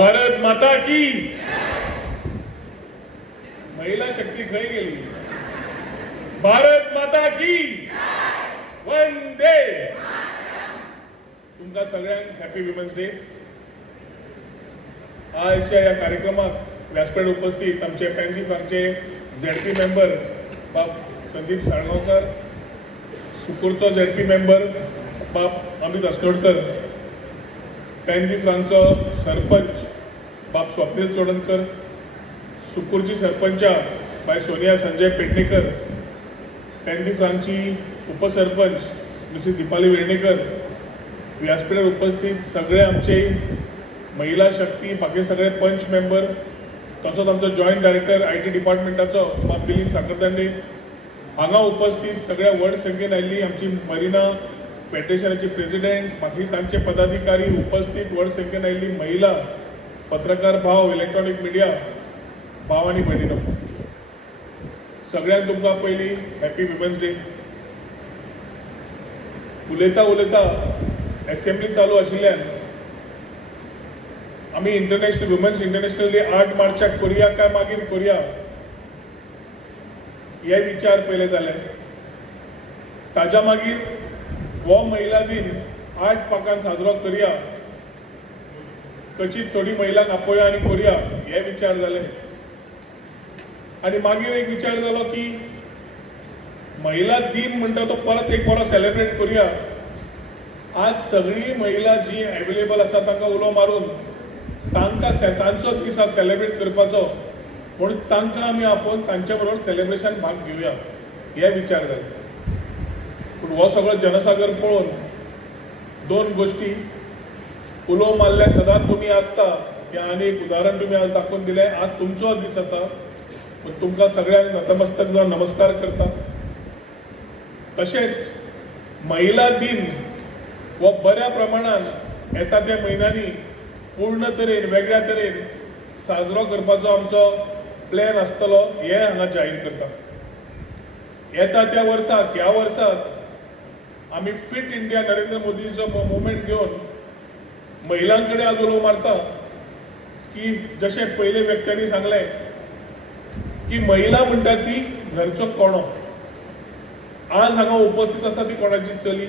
भारत माता की महिला शक्ती खरी गेली. भारत माता की वंदे. तुमका सगळ्यांक हॅपी विमेन्स डे. आजच्या या कार्यक्रमात व्यासपीठ उपस्थित आमचे पॅनजी फ्रांचे झेडपी मेंबर बाप संदीप साळगांवकर, सुकूरचो झेडपी मेंबर बाप अमित अस्तोडकर, पॅनजी फ्रांचो सरपंच बाप स्वप्नील चोडणकर, सुकूरची सरपंचा बाय सोनिया संजय पेडणेकर, पॅनजी फ्रांची उपसरपंच मिसेस दीपाली वेर्णेकर, व्यासपीठार उपस्थित सगळे आमचे महिला शक्ती बाकी सगळे पंच मेंबर, तसोच आमचो जॉईंट डायरेक्टर IT डिपार्टमेंटाचो बाप मिलिंद साखरदांडे, हांगा उपस्थित सगळ्या व्हड संख्येन आयिल्ली आमची मरिना फेडरेशनाची प्रेसिडेंट, बाकी तांचे पदाधिकारी उपस्थित व्हड संख्येन आयिल्ली महिला, पत्रकार भाव, इलेक्ट्रॉनिक मिडिया भाव आनी भयणीनो, सगळ्यांक तुमकां पयली हॅपी विमेन्स डे. उलयता उलयता असेंब्ली चालू आशिल्ल्यान आमी इंटरनॅशनल वुमन्स इंटरनॅशनल डे 8 मार्चाक करुया काय मागीर करुया हे विचार पयले जाले. ताज्या मागीर हो महिला दिन 8 पाकान साजरो करुया, कचित थोडी महिलांक आपया आनी करुया हे विचार जाले. आणि मागीर एक विचार जालो की महिला दिन म्हणटा तो परत एक बरो सेलिब्रेट करुया. आज सगळी महिला जी अवेलेबल आसा तांकां उलो मारून तांकां तांचो दीस आज सेलिब्रेट करपाचो म्हणून तांकां आमी आपोवन तांच्या बरोबर सेलिब्रेशन भाग घेवया हे विचार जाले. पूण हो सगळो जनसागर पळोवन दोन गोष्टी उलो मारल्या सदांच तुमी आसता हें आनी एक उदाहरण तुमी आज दाखोवन दिलें. आज तुमचो दीस आसा, तुमकां सगळ्यांक नतमस्तक जावन नमस्कार करता. तशेंच महिला दिन हो बऱ्या प्रमाणान येता त्या म्हयन्यांनी पूर्ण तरेन वेगळ्या तरेन साजरो करपाचो आमचो प्लॅन आसतलो हें हांगा जाहीर करता. येता त्या वर्साक ह्या वर्साक आमी फिट इंडिया नरेंद्र मोदीचो मुवमेंट घेवन महिलां कडेन आज उलो मारता की जशें पयले व्यक्त्यांनी सांगलें की महिला म्हणटा ती घरचो कोणो. आज हांगा उपस्थित आसा ती कोणाची चली,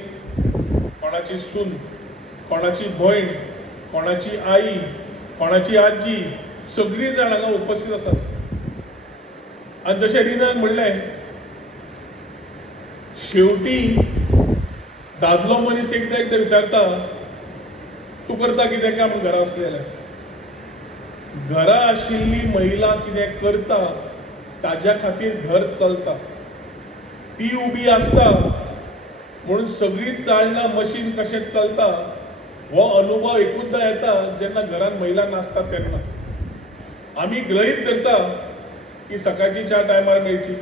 कोणाची सून, कोणाची भयण, कोणाची आई, कोणाची आजी, सगळी जाण हांगा उपस्थित आसात. आनी जशें रिनान म्हणलें शेवटी दादलो मनीस एकदां एकदां विचारता तूं करता कितें काम घरा आसलें जाल्यार. घरा आशिल्ली महिला कितें करता ताज्या खातीर घर चलता. ती उबी आसता म्हणून सगळी चालना मशीन कशें चलता हो अनुभव एकूचदां येता जेन्ना घरान महिला नासता तेन्ना. आमी गृहीत धरता की सकाळची च्या टायमार मेळची,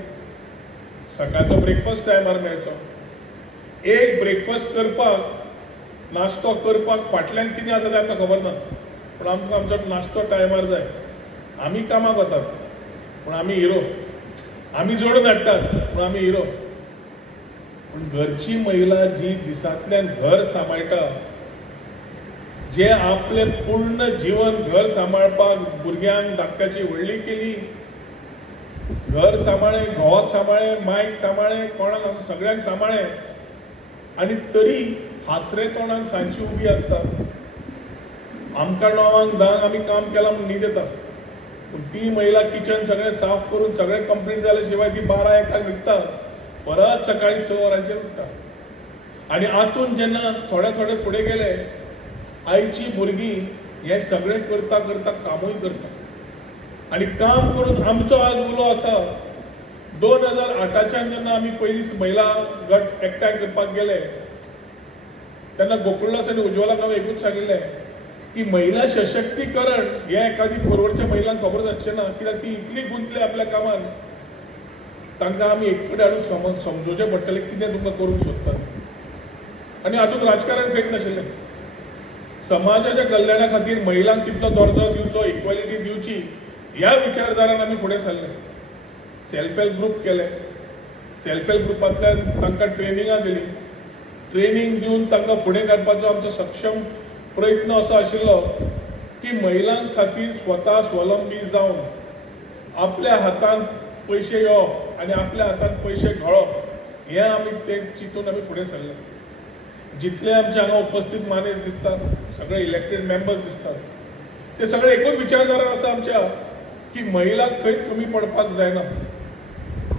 सकाळचो ब्रेकफास्ट टायमार मेळचो. एक ब्रेकफास्ट करपाक, नाश्तो करपाक फाटल्यान कितें आसा तें आमकां खबर ना, पूण आमकां आमचो नाश्तो टायमार जाय. आमी कामाक वतात पूण आमी हिरो, आमी जोडून हाडटात पूण आमी हिरो. पूण घरची महिला जी दिसांतल्यान घर सांबाळटा, जे आपले पूर्ण जीवन घर सांबाळपाक भुरग्यांक धाकट्याची व्हडली केली, घर सांबाळ्ळें, घोवाक सांबाळ्ळें, मायक सांबाळ्ळें, कोणाक असो सगळ्यांक सांबाळ्ळें, आनी तरी हासरे तोंडान सांजची उबी आसता. आमकां 9-10 आमी काम केलां म्हूण न्हीद येता, पूण ती महिला किचन सगळें साफ करून सगळें कंप्लीट जाले शिवाय ती 12-1 न्हिदता, परत सकाळी 6 वरांचेर उठटा. आनी हातून जेन्ना थोडे थोडे फुडें गेले, आयची भुरगीं हें सगळें करता करता कामूय करता. आनी काम करून आमचो आज उलो आसा 2008च्यान जेन्ना आमी पयली महिला गट एकठांय करपाक गेले तेन्ना गोकुळदास आनी उज्ज्वलाक हांवें एकूच सांगिल्लें की महिला सशक्तीकरण हें एखादी परवडच्या महिलांक खबर आसचें ना, कित्याक ती इतली गुंतली आपल्या कामान, तांकां आमी एक कडेन हाडून समजोवचें पडटलें कितें तुमकां करूंक सोदतात. आनी हातूंत राजकारण खंयच नाशिल्लें. समाजाच्या कल्याणा खातीर महिलांक तितलो दर्जो दिवचो, इक्वॅलिटी दिवची ह्या विचारधारान आमी फुडें सरले. सेल्फ हेल्प ग्रूप केले, सेल्फ हेल्प ग्रुपांतल्यान तांकां ट्रेनिंगां दिली, ट्रेनिंग दिवन तांकां फुडें काडपाचो आमचो सक्षम प्रयत्न असो आशिल्लो की महिलां खातीर स्वता स्वलंबी जावन आपल्या हातान पैसे येवप आनी आपल्या हातान पैसे घाळप हें आमी ते चिंतून आमी फुडें सरले. जितले आमचे हांगा उपस्थित मानेस दिसतात, सगळे इलेक्टेड मेंबर्स दिसतात, ते सगळे एकूच विचारधारा आसा आमच्या की महिलांक खंयच कमी पडपाक जायना.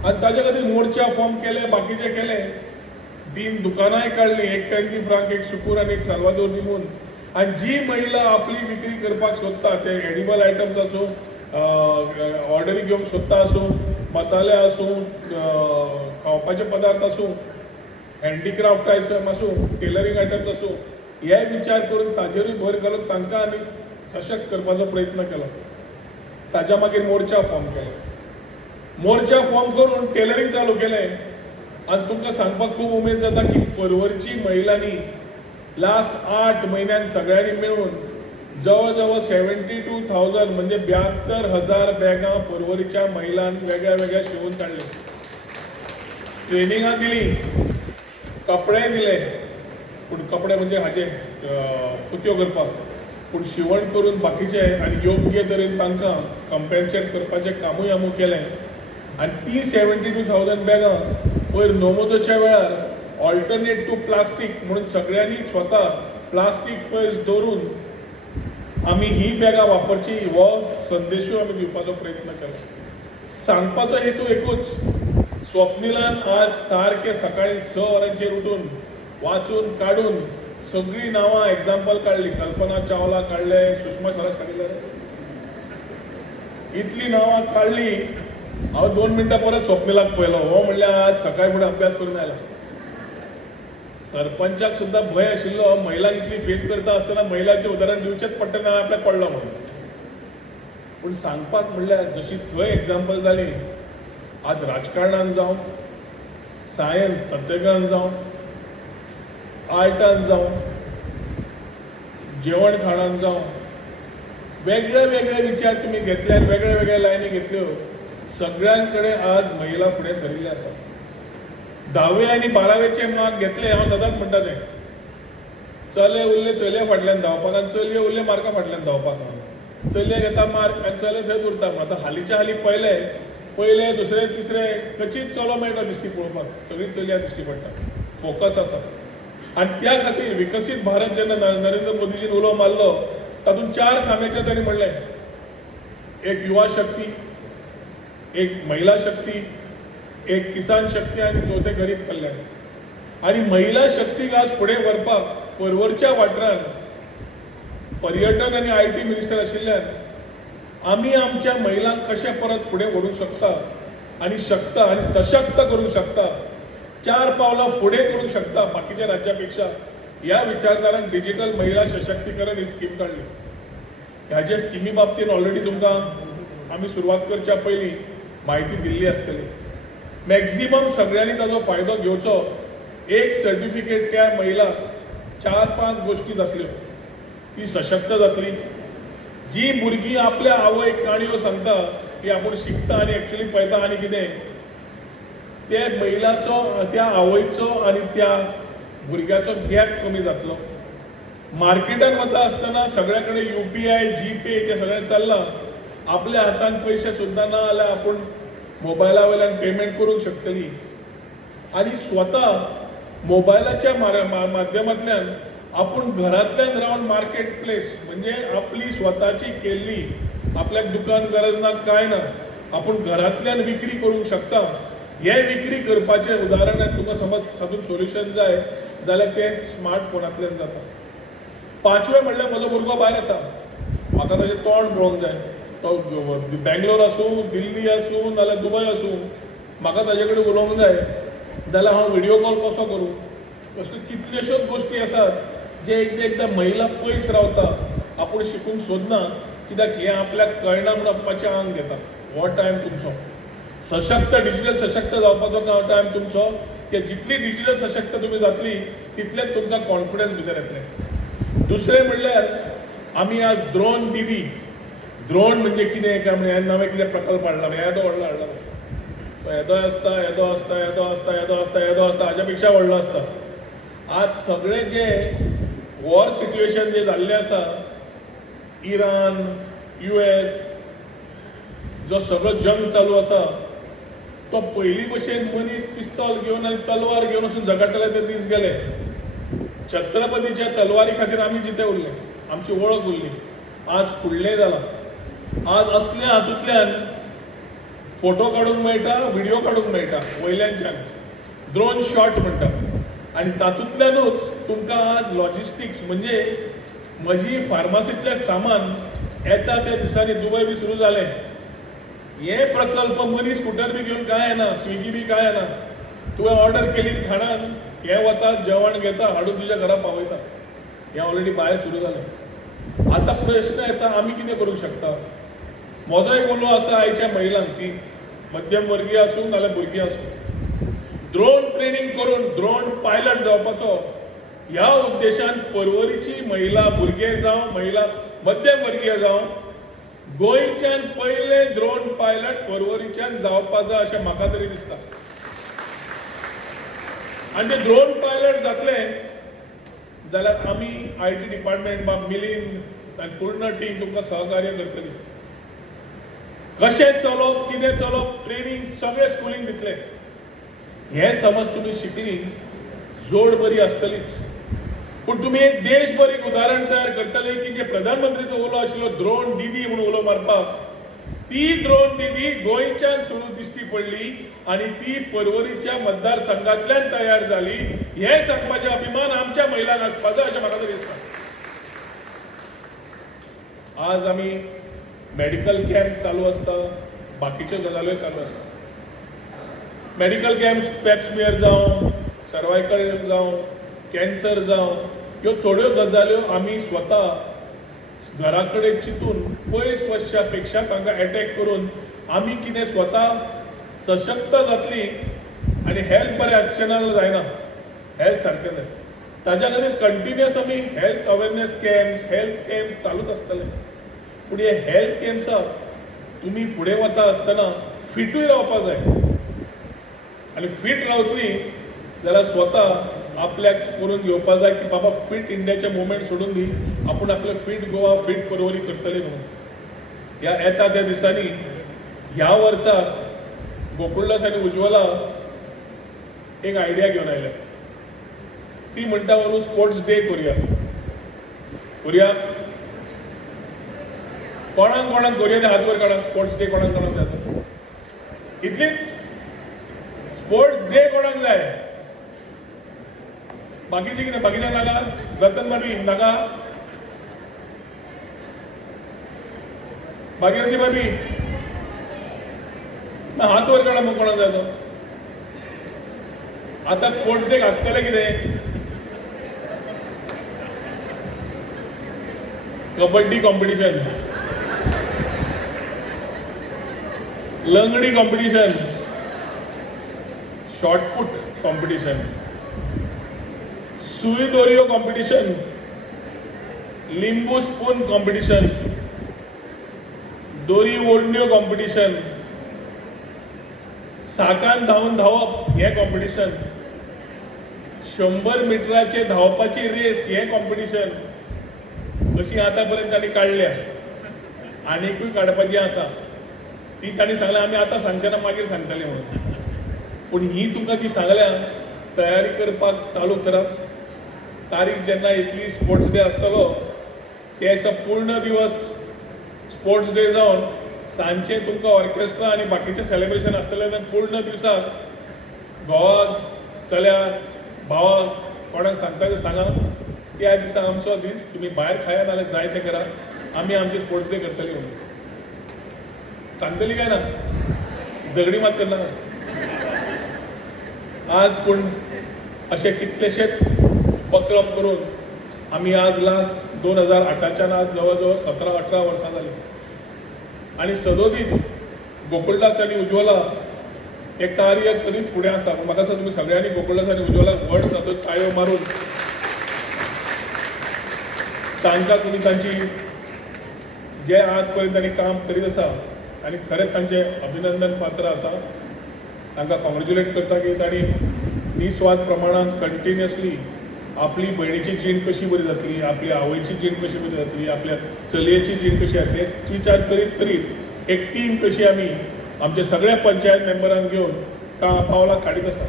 आनी ताजे खातीर मोर्चा फॉर्म केले, बाकीचे केले, 3 दुकानांय काडली, एक टॅन्टी फ्रांक, एक सुकूर आनी एक साल्वादोर दिमून. आनी जी महिला आपली विक्री करपाक सोदता, ते एडिबल आयटम्स आसूं, ऑर्डरी घेवंक सोदता आसूं, मसाले आसूं, खावपाचे पदार्थ आसूं, हँडीक्राफ्ट आयटम आसूं, टेलरिंग आयटम्स आसूं, हे विचार करून ताजेरूय भर घालून तांकां आमी सशक्त करपाचो प्रयत्न केलो. ताच्या मागीर मोर्चा फॉर्म केलो. मोर्चा फॉर्म करून टेलरिंग चालू केलें. आनी तुमकां सांगपाक खूब उमेद जाता की परवरची महिलांनी लास्ट 8 म्हयन्यान सगळ्यांनी मेळून जवळ जवळ 72,000 म्हणजे 72,000 बॅगां परवरीच्या महिलांनी वेगळ्या वेगळ्या शिवून काडले. ट्रेनिंगां दिली, कपडे दिले, पूण कपडे म्हणजे हाचे कुत्यो करपाक, पूण शिवण करून बाकीचे आनी योग्य तरेन तांकां कंपेन्सेट करपाचें कामूय आमी केलें. आनी ती 72,000 बॅगां पयर नोमोजोच्या वेळार ऑल्टरनेट टू प्लास्टीक म्हणून सगळ्यांनी स्वता प्लास्टीक पयस दवरून आमी ही बॅगां वापरची हो संदेशूय आमी दिवपाचो प्रयत्न केलो. सांगपाचो हेतू एकूच, स्वप्निलान आज सारके सकाळी 6 वरांचेर उठून वाचून काडून सगळी नांवां एग्जाम्पल काडली. कल्पना चावला काडले, सुषमा स्वराज काडिल्ले, इतली नांवां काडली. हांव 2 मिनटां परत स्वप्निलाक पळयलो. हो म्हणल्यार आज सकाळी फुडें अभ्यास करून आयला. सरपंचाक सुद्दां भंय आशिल्लो, महिलांक इतली फेस करता आसतना महिलांचें उदाहरण दिवचेंच पडटना आपल्याक पडलो म्हणून. पूण सांगपाक म्हणल्यार जशी थंय एग्जाम्पल जाली, आज राजकारणान जावं, सायन्स तंत्रज्ञान जावं, आर्टान जावं, जेवण खाणान जावं, वेगळे वेगळे विचार तुमी घेतले आनी वेगळे वेगळे लायनी घेतल्यो, सगळ्यां कडेन आज महिला फुडें सरिल्ले आसा. 10वी आनी 12वेचे मार्क घेतले, हांव सदांच म्हणटा तें, चले उरले चलये फाटल्यान धांवपाक आनी चलये उरले मार्का फाटल्यान धांवपाक. चलये घेता मार्क आनी चले थंय उरता. आतां हालींच्या हालीं पयले दुसरे तिसरे खंयचीच चलो मेळटा दिश्टी पळोवपाक, सगळीं चलयां दिश्टी पडटा. फोकस आसा. आनी त्या खातीर विकसीत भारत जेन्ना नरेंद्र मोदीजीन उलो मारलो, तातूंत 4 खांब्याचेर तांणी म्हणलें, एक युवा शक्ती, एक महिला शक्ती, एक किसान शक्ती आनी चौथे गरीब कल्याण. आनी महिला शक्तीक आज फुडें व्हरपाक परवरच्या वाठारान पर्यटन आनी IT मिनिस्टर आशिल्ल्यान आमी आमच्या महिलांक कशें परत फुडें व्हरूंक शकता आनी सशक्त करूंक शकता, 4 पावलां फुडें करूंक शकता बाकीच्या राज्यां पेक्षा, ह्या विचारधारान डिजिटल महिला सशक्तीकरण ही स्कीम काडली. ह्याचे स्किमी बाबतीन ऑलरेडी तुमकां आमी सुरवात करच्या पयलीं म्हायती दिल्ली आसतली. मॅक्झिमम सगळ्यांनी ताजो फायदो घेवचो. एक सर्टिफिकेट त्या महिलाक 4-5 गोश्टी जातल्यो. ती सशक्त जातली. जी भुरगीं आपल्या आवयक काणयो सांगता की आपूण शिकता आनी एक्चुअली पळयता आनी कितें, ते महिलाचो, त्या आवयचो आनी त्या भुरग्याचो गॅप कमी जातलो. मार्केटान वता आसतना सगळे कडेन UPI, GPay हेचें सगळें चल्लां. आपल्या हातान पयशे सुद्दां ना जाल्यार आपूण मोबायला वयल्यान पेमेंट करूंक शकतली. आनी स्वता मोबायलाच्या माध्यमांतल्यान आपूण घरांतल्यान रावन मार्केट प्लेस म्हणजे आपली स्वताची केल्ली, आपल्याक दुकान गरज ना काय ना, आपूण घरांतल्यान विक्री करूंक शकता. हे विक्री करपाचें उदाहरणांत तुका समज तातूंत सोल्युशन जाय जाल्यार तें स्मार्टफोनांतल्यान जाता. 5वें म्हणल्यार म्हजो भुरगो भायर आसा, म्हाका ताचें तोंड पळोवंक जाय. तो बेंगलोर आसूं, दिल्ली आसूं नाल्यार दुबय आसूं, म्हाका ताजे कडेन उलोवंक जाय जाल्यार हांव व्हिडियो कॉल कसो करूं. अश्यो कितल्योश्योच गोश्टी आसात जे एकदां महिला पयस रावता, आपूण शिकूंक सोदना, कित्याक हें आपल्याक कळना म्हूण आपणाचें आंग घेता. हो टायम तुमचो सशक्त, डिजिटल सशक्त जावपाचो टायम तुमचो. की जितली डिजिटल सशक्त तुमी जातली तितलेंच तुमकां कॉन्फिडन्स भितर येतलें. दुसरें म्हणल्यार आमी आज ड्रोन दिदी, ड्रोन म्हणजे कितें काय म्हणजे नवे कितें प्रकल्प हाडला, येदो व्हडलो हाडला, येदो आसता येदो आसता येदो आसता येदो आसता येदो आसता, हाच्या पेक्षा व्हडलो आसता. आज सगळे जे वॉर सिच्युएशन जे जाल्लें आसा इराण, US जो सगळो जंग चालू आसा तो पयलीं भशेन मनीस पिस्तॉल घेवन आनी तलवार घेवन वचून झगडटाले ते दीस गेले. छत्रपतीच्या तलवारी खातीर आमी जिते उरले, आमची वळख उरली. आज फुडलें जालां. आज असल्या हातूंतल्यान फोटो काडूंक मेळटा, व्हिडिओ काडूंक मेळटा वयल्यानच्यान, ड्रोन शॉट म्हणटा. आनी तातूंतल्यानूच तुमकां आज लॉजिस्टिक्स म्हणजे म्हजी फार्मासींतलें सामान येता त्या दिसांनी दुबय बी सुरू जालें. हे प्रकल्प मनीस स्कूटर बी घेवन कांय येना, स्विगी बी कांय येना. तुवें ऑर्डर केली खाणान हे वतात, जेवण घेता, हाडून तुज्या घरा पावयता. हें ऑलरेडी भायर सुरू जालें. आतां प्रश्न येता आमी कितें करूंक शकता. म्हजो एक उलो आसा आयच्या महिलांक, ती मध्यम वर्गीय आसूं नाल्यार भुरगीं आसूं, ड्रोन ट्रेनिंग करून ड्रोन पायलट जावपाचो ह्या उद्देशान पर्वरीची महिला भुरगे जावं, महिला मध्यम वर्गीय जावं, गोंयच्यान पयले ड्रोन पायलट पर्वरीच्यान जावपा जाय अशें म्हाका तरी दिसता. आनी ते ड्रोन पायलट जातले जाल्यार आमी IT डिपार्टमेंट वा मिलिंद आनी पूर्ण टीम तुमकां सहकार्य करतली. कशें चलोवप, कितें चलोवप, ट्रेनिंग सगळें स्कुलींग दितले. हें समज तुमी शिकली जोड बरी आसतलीच. पूण तुमी एक देशभर एक उदाहरण तयार करतले की जे प्रधानमंत्रीचो उलो आशिल्लो ड्रोन दीदी म्हणून उलो मारपाक, ती ड्रोन दीदी गोंयच्यान सुरू दिश्टी पडली आनी ती पर्वरीच्या मतदारसंघांतल्यान तयार जाली. हें सांगपाचें अभिमान आमच्या महिलांक आसपाक जाय अशें म्हाका तरी दिसता. आज आमी मेडिकल कॅम्प चालू आसता, बाकीच्यो गजाल्यो चालू आसता. मेडिकल कॅम्प्स पेप्समियर जावं, सर्वायकल जावं, कॅन्सर जावं, ह्यो थोड्यो गजाल्यो आमी स्वता घरा कडेन चिंतून पयस वचच्या पेक्षा तांकां अटॅक करून आमी कितें स्वता सशक्त जातली आनी हेल्थ बरें आसचें ना जाल्यार जायना. हेल्थ सारकें जाय. ताज्या खातीर कंटिन्युअस आमी health awareness camps, health camp चालूच आसतले. पूण हे हेल्थ कॅम्प्साक तुमी फुडें वता आसतना फिटूय रावपा जाय. आनी फीट रावतली जाल्यार स्वता आपल्याक करून घेवपा जाय की बाबा फीट इंडियाचे मुवमेंट सोडून दी, आपूण आपले फीट गोवा, फीट पर्वरी करतले म्हणून. ह्या येता त्या दिसांनी ह्या वर्साक गोकुळदास आनी उज्ज्वला एक आयडिया घेवन आयल्या. ती म्हणटा म्हणून स्पोर्ट्स डे करुया. कोणाक कोणाक करुया ते हात वर काडा. स्पोर्ट्स डे कोणाक कोणाक जाता इतलीच. स्पोर्ट्स डे कोणाक जाय, बाकीचे कितें बाकीच्यांक नाका. रतन बाबी नाका, भागीरथी बाबी हात वर काडा. मग कोणाक जाय तो. आतां स्पोर्ट्स डे आसतलें कितें, कबड्डी कॉम्पिटिशन, लंगडी कॉम्पिटिशन, शॉर्टपुट कॉम्पिटिशन, सुई दोरयो कॉम्पिटिशन, लिंबू स्पून कॉम्पिटिशन, दोरी ओडण्यो कॉम्पिटिशन, साकान धांवन धांवप हें कॉम्पिटिशन, 100 मिटराचे धांवपाची रेस हें कॉम्पिटिशन. अशी आतां पर्यंत तांणी काडल्या. आनीकूय काडपाची आसा. ती तांणी सांगल्या आमी आतां सांगचे ना, मागीर सांगतले म्हणून. पूण ही तुमकां जी सांगल्या तयारी करपाक चालू करात. तारीख जेन्ना इतली स्पोर्ट्स डे आसतलो ते दिसा पूर्ण दिवस स्पोर्ट्स डे जावन सांजचे तुमकां ऑर्केस्ट्रा आनी बाकीचें सेलिब्रेशन आसतलें. पूर्ण दिसाक घोवाक, चल्याक, भावाक कोणाक सांगता ते सांगा. त्या दिसा आमचो दीस तुमी भायर खाया नाल्यार जाय तें करा. आमी आमचे स्पोर्ट्स डे करतली म्हणून सांगतली काय ना. झगडी मात करना आज. पूण अशे कितलेशेच उपक्रम करून आमी आज लास्ट 2008च्यान आज जवळ जवळ 17-18 वर्सां जालीं. आनी सदोदीत गोकुळदास आनी उज्ज्वला हे कार्य करीत फुडें आसा. म्हाका दिसता तुमी सगळ्यांनी गोकुळदास आनी उज्ज्वलाक व्हड जातून ताळयो मारून तांकां तुमी तांची जे आज पर्यंत तांणी काम करीत आसा आनी खरेंच तांचे अभिनंदन पात्र आसा. तांकां कॉंग्रेच्युलेट करता की तांणी निस्वार्थ प्रमाणान कंटिन्युअसली आपली भयणीची जीण कशी बरी जातली, आपल्या आवयची जीण कशी बरी जातली, आपल्या चलयेची जीण कशी जातली हे विचार करीत करीत एक टीम कशी आम्ही आमच्या सगळ्या पंचायत मेंबरांक घेऊन पावलां काडीत आसा.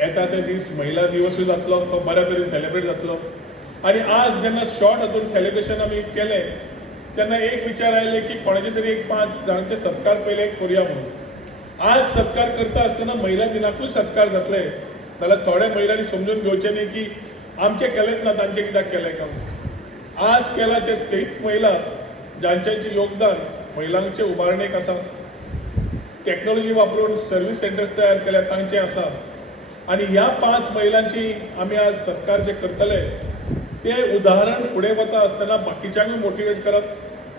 येता ते दीस महिला दिवसूय जातलो, तो बऱ्या तरेन सेलिब्रेट जातलो. आणि आज जेन्ना शॉर्ट हातून सेलिब्रेशन आमी केलें तेन्ना एक विचार आयले की कोणाचे तरी एक 5 जाणांचे सत्कार पयले करुया म्हणून. आज सत्कार करता आसतना महिला दिनाकूच सत्कार जातले जाल्यार थोड्या महिलांनी समजून घेवचें न्ही की आमचे केलेंच ना तांचे कित्याक केलें काय. आज केला ते एक महिला जांच्याचें योगदान महिलांचे उबारणेक आसा. टेक्नॉलॉजी वापरून सर्व्हिस सेंटर्स तयार केल्या तांचें आसा. आणि ह्या 5 महिलांची आमी आज सत्कार जे करतले ते उदाहरण फुडें वता आसतना बाकीच्यांकूय मोटिवेट करप,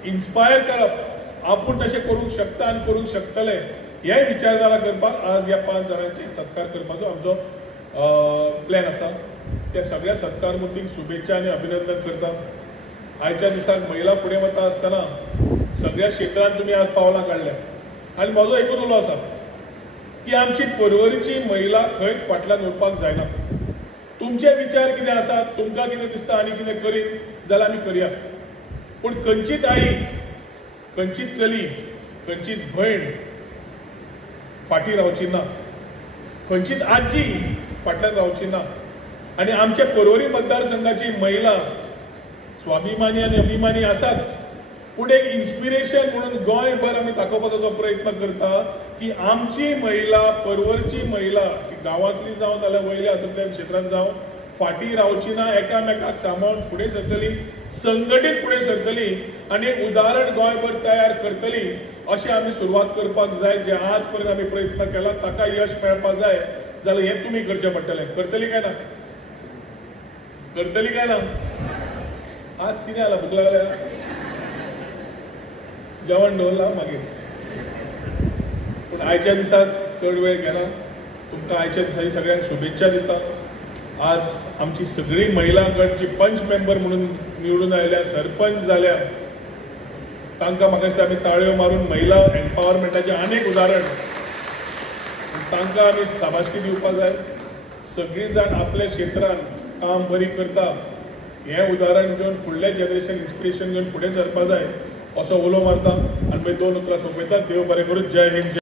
इन्स्पायर करप, आपूण तशें करूंक शकता आनी करूंक शकतले हेय विचारधारा करपाक आज ह्या 5 जाणांचे सत्कार करपाचो आमचो प्लॅन आसा. त्या सगळ्या सत्कार मुर्तींक शुभेच्छा आनी अभिनंदन करता. आयच्या दिसाक महिला फुडें वता आसतना सगळ्या क्षेत्रांत तुमी आज पावलां काडल्या आनी म्हजो एकूच उलो आसा की आमची परवरीची महिला खंयच फाटल्यान उरपाक जायना. तुमचे विचार कितें आसात, तुमकां कितें दिसता आनी कितें करीत जाल्यार आमी करया. पूण खंयचीच आई, खंयचीच चली, खंयचीच भयण फाटीं रावची ना, खंयचीच आजी फाटल्यान रावची ना. आनी आमचे परवरी मतदारसंघाची महिला स्वाभिमानी आनी अभिमानी आसाच, पूण एक इन्स्पिरेशन म्हणून गोंयभर आमी दाखोवपाचो प्रयत्न करता की आमची महिला, परवरची महिला गांवांतली जावं नाल्यार वयल्या हातूंतल्या क्षेत्रांत जावं फाटीं रावची ना, एकामेकाक सांबाळून फुडें सरतली, संघटीत फुडें सरतली आनी एक उदाहरण गोंयभर तयार करतली अशें आमी सुरवात करपाक जाय. जे आज पर्यंत आमी प्रयत्न केला ताका यश मेळपाक जाय जाल्यार हें तुमी करचें पडटलें. करतली काय ना? करतली काय ना? आज कितें जालां? भूक लागल्या? जेवण दवरलां मागीर. पूण आयच्या दिसाक चड वेळ घेना. तुमकां आयच्या दिसाची सगळ्यांक शुभेच्छा दिता. आज आमची सगळी महिला गटची पंच मेंबर म्हणून निवडून आयल्या, सरपंच जाल्या, तांकां म्हाका दिसता आमी ताळयो मारून महिला एम्पावरमेंटाचें आनीक उदाहरण तांकां आमी शाबासकी दिवपाक जाय. सगळीं जाण आपल्या क्षेत्रांत काम बरी करता हें उदाहरण घेवन फुडलें जनरेशन इन्स्पिरेशन घेवन फुडें सरपाक जाय असो उलो मारता आनी मागीर 2 उतरां सोंपयता. देव बरें करूं. जय हिंद.